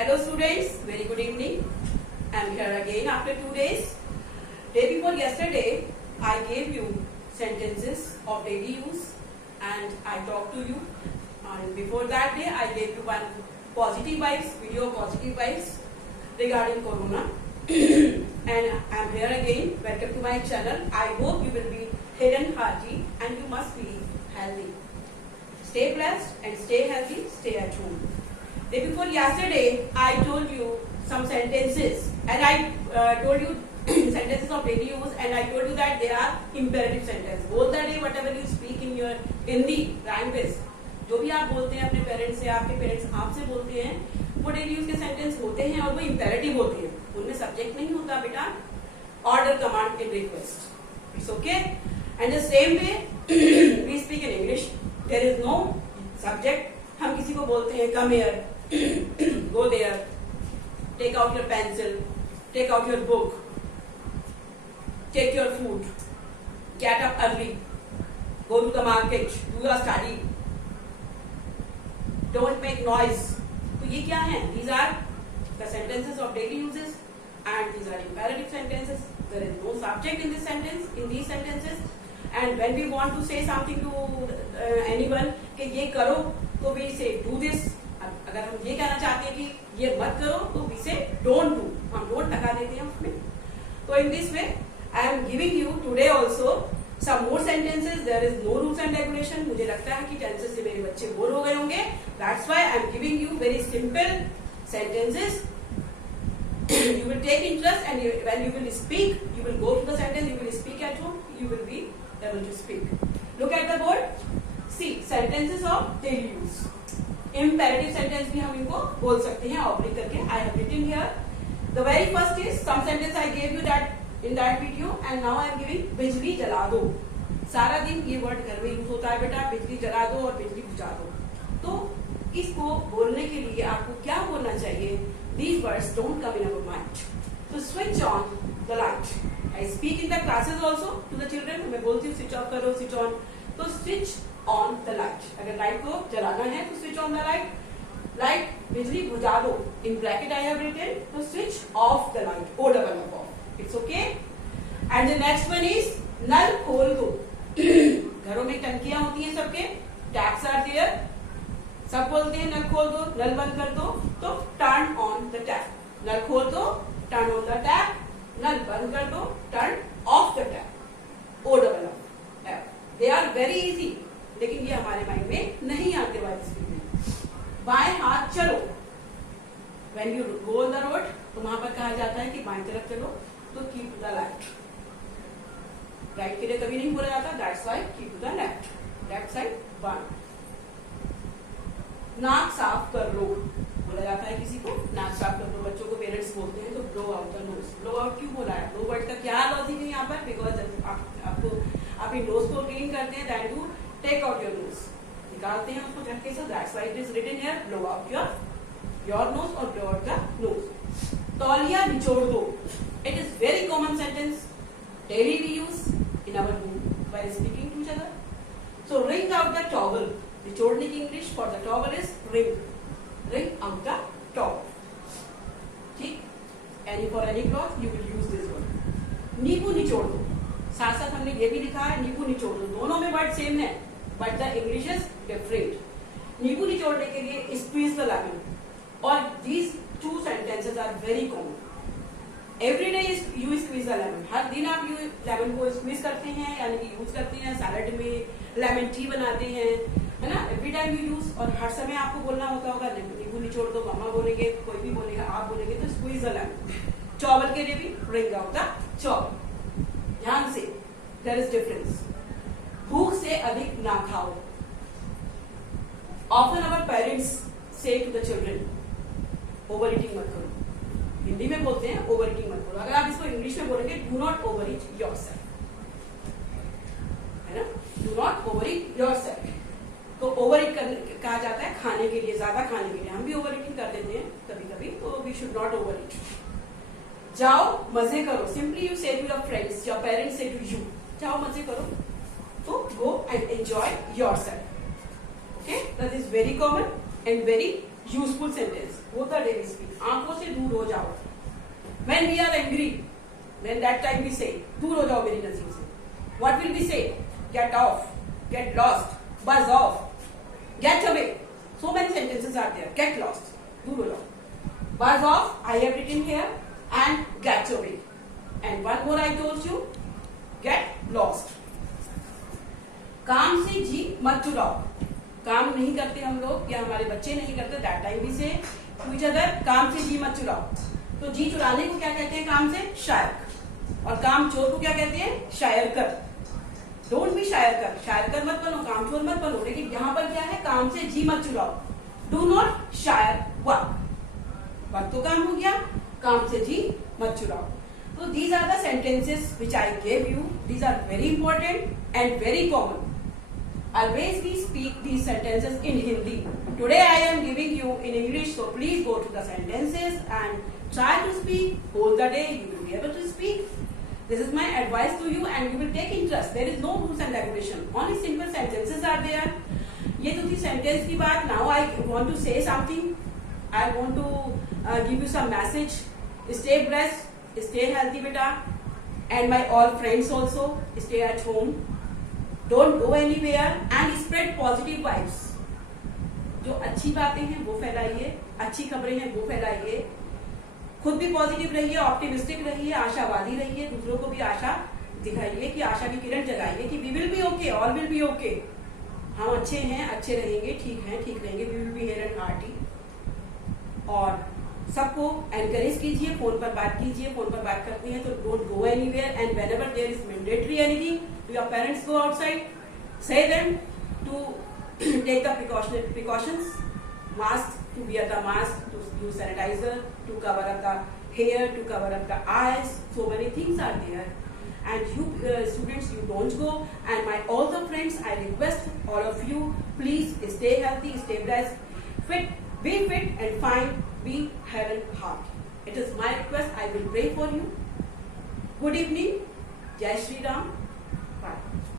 Hello students, very good evening. I am here again after 2 days. Day before yesterday, I gave you sentences of daily use and I talked to you. And before that day, I gave you one positive vibes, video of positive vibes regarding Corona. And I am here again. Welcome to my channel. I hope you will be head and hearty and you must be healthy. Stay blessed and stay healthy. Stay at home. Day before yesterday, I told you some sentences and I told you sentences of daily use and I told you that they are imperative sentence. Both the day whatever you speak in your Hindi language, जो भी आप बोलते हैं अपने parents से, आपके parents आपसे बोलते हैं, वो डेली यूज के सेंटेंस होते हैं और वो इम्पेरेटिव होते हैं. उनमें सब्जेक्ट नहीं होता बेटा. Order, command and request. It's okay. And the same way we speak in English. There is no subject. हम किसी को बोलते हैं come here, go there, take out your pencil, take out your book, take your food, get up early, go to the market, do your study, don't make noise. तो ये क्या है? These are the sentences of daily uses and these are imperative sentences. There is no subject in this sentence, in these sentences. And when we want to say something to anyone कि ये करो, तो we say do this. अगर हम ये कहना चाहते हैं कि ये मत करो तो वी से डोंट डू. हम डोंट लगा देते हैं उसमें. तो in this way I am giving you today also some more sentences. There is no rules and regulation. मुझे लगता है कि टेंसेस से मेरे बच्चे बोर हो गए होंगे. That's why I am giving you very simple sentences. You will take interest and when you will speak, you will go to the sentence, you will speak at home, you will be able to speak. Look at the board. See, sentences of daily use. Imperative sentence भी हम इनको बोल सकते हैं oblique करके. I have written here. The very first is some sentence I gave you that in that video and now I am giving बिजली जला दो. सारा दिन ये वर्ड घर में यूज होता है बेटा. बिजली जला दो और बिजली बुझा दो. तो इसको बोलने के लिए आपको क्या बोलना चाहिए? These words don't come in our mind. So switch on the light. I speak in the classes also to the children. मैं बोलती हूँ switch off करो, switch on. तो switch on the light. अगर लाइट को जलाना है तो switch on the light. Light बिजली बुझा दो. In bracket I have written to switch off the light. O double off. It's okay. And the next one is नल खोल दो. घरों में टंकियां होती हैं सबके. Taps are there. सब बोलते हैं नल खोल दो, नल बंद कर दो. तो turn on the tap. नल खोल दो, turn on the tap. नल बंद कर दो, turn off the tap. O double off. They are very easy. लेकिन ये हमारे माइंड में नहीं आते वाले स्पीड में. बाएं हाथ चलो. When you go on the road, तो वहां पर कहा जाता है कि बाएं तरफ चलो. तो keep to the left. Right के लिए कभी नहीं बोला जाता. That's why keep to the left. Left side one. नाक साफ कर लो. बोला जाता है किसी को नाक साफ कर लो. बच्चों को पेरेंट्स बोलते हैं तो blow out the knows. Blow out क्यों बोला है? ब्लो वर्ड का क्या लॉजिक है यहाँ पर? बिकॉज आपको आप नोज को क्लीन करते हैं that to take out your nose. निकालते हैं उसको झटके से. That's why it is written here blow out your nose और ब्लो आउट द नोज. तौलिया निचोड़ दो. It is very common sentence. Daily we use in our room while speaking to each other. So wring out the towel. निचोड़ने की English for the towel is wring. Wring out the towel. ठीक. Any for any cloth you will use this word. नींबू निचोड़ दो. साथ साथ हमने ये भी लिखा है नींबू निचोड़ दो. दोनों में वर्ड सेम है but the English is different. नींबू निचोड़ने के लिए स्क्वीज द लेमन. और these two sentences are very common. Every day you squeeze the lemon. हर दिन आप लेमन को स्क्वीज करते हैं यानी कि यूज करते हैं. सैलड में लेमन टी बनाते हैं, है ना. Every time you use. और हर समय आपको बोलना होता होगा नींबू निचोड़ दो. मम्मा बोलेंगे, कोई भी बोलेगा, आप बोलेंगे तो स्क्वीज द लेमन. चावल के लिए भी रिंग आउट द चावल. ध्यान से देयर इज डिफरेंस. भूख से अधिक ना खाओ. Often our parents say to the children over eating मत करो. हिंदी में बोलते हैं ओवर ईटिंग मत करो. अगर आप इसको इंग्लिश में बोलेंगे do not over eat yourself, है ना. Do not over eat yourself. तो ओवर ईट कहा जाता है खाने के लिए, ज्यादा खाने के लिए. हम भी ओवर ईटिंग कर देते हैं कभी कभी. तो we should not over eat. जाओ मजे करो. Simply you say to your friends, your parents say to you, जाओ मजे करो. तो go and enjoy yourself. Okay. That is very common and very useful sentence, both the day we speak. आंखों से दूर हो जाओ. When we are angry, then that time we say, दूर हो जाओ मेरी नजर से. What will we say? Get off, get lost, buzz off, get away. So many sentences are there. Get lost, दूर हो जाओ. Buzz off, I have written here, and get away. And one more I told you, get lost. काम से जी मत चुराओ. काम नहीं करते हम लोग या हमारे बच्चे नहीं करते, दैट टाइम भी से टू ईच अदर, काम से जी मत चुराओ. तो जी चुराने को क्या कहते हैं काम से? शायर. और काम चोर को क्या कहते हैं? शायर कर. डोंट बी शायर कर. शायर कर मत बनो, काम चोर मत बनो. लेकिन यहाँ पर क्या है? काम से जी मत चुराओ. डू नॉट शायर वर्क. वर्क तो काम हो गया, काम से जी मत चुराओ. So these are the sentences which I gave you. These are very important and very common. Always we speak these sentences in Hindi. Today I am giving you in English, so please go to the sentences and try to speak. Whole the day you will be able to speak. This is my advice to you and you will take interest. There is no rules and regulation. Only simple sentences are there. ये तो थी sentence की बात. Now I want to say something. I want to give you some message. Stay blessed. Stay healthy beta, and my all friends also stay at home. Don't go anywhere and spread positive vibes. जो अच्छी बातें हैं वो फैलाइए, अच्छी खबरें हैं वो फैलाइए. खुद भी पॉजिटिव रहिए, ऑप्टिमिस्टिक रहिए, आशावादी रहिए. दूसरों को भी आशा दिखाइए कि आशा की किरण जगाइए कि we will be okay, all will be okay. हम अच्छे हैं, अच्छे रहेंगे, ठीक हैं, ठीक रहेंगे. We will be hale and hearty. और सबको एनकरेज कीजिए. फोन पर बात कीजिए. फोन पर बात करते हैं तो don't go anywhere. And whenever there is mandatory anything to your parents, go outside, say them to take the precautions. Mask, to wear the mask, to use sanitizer, to cover up the hair, to cover up the eyes. So many things are there. And you students, you don't go. And my all the friends, I request all of you, please stay healthy, stay blessed, fit, be fit and fine. Be head and heart. It is my request. I will pray for you. Good evening. Jai Shri Ram. Bye.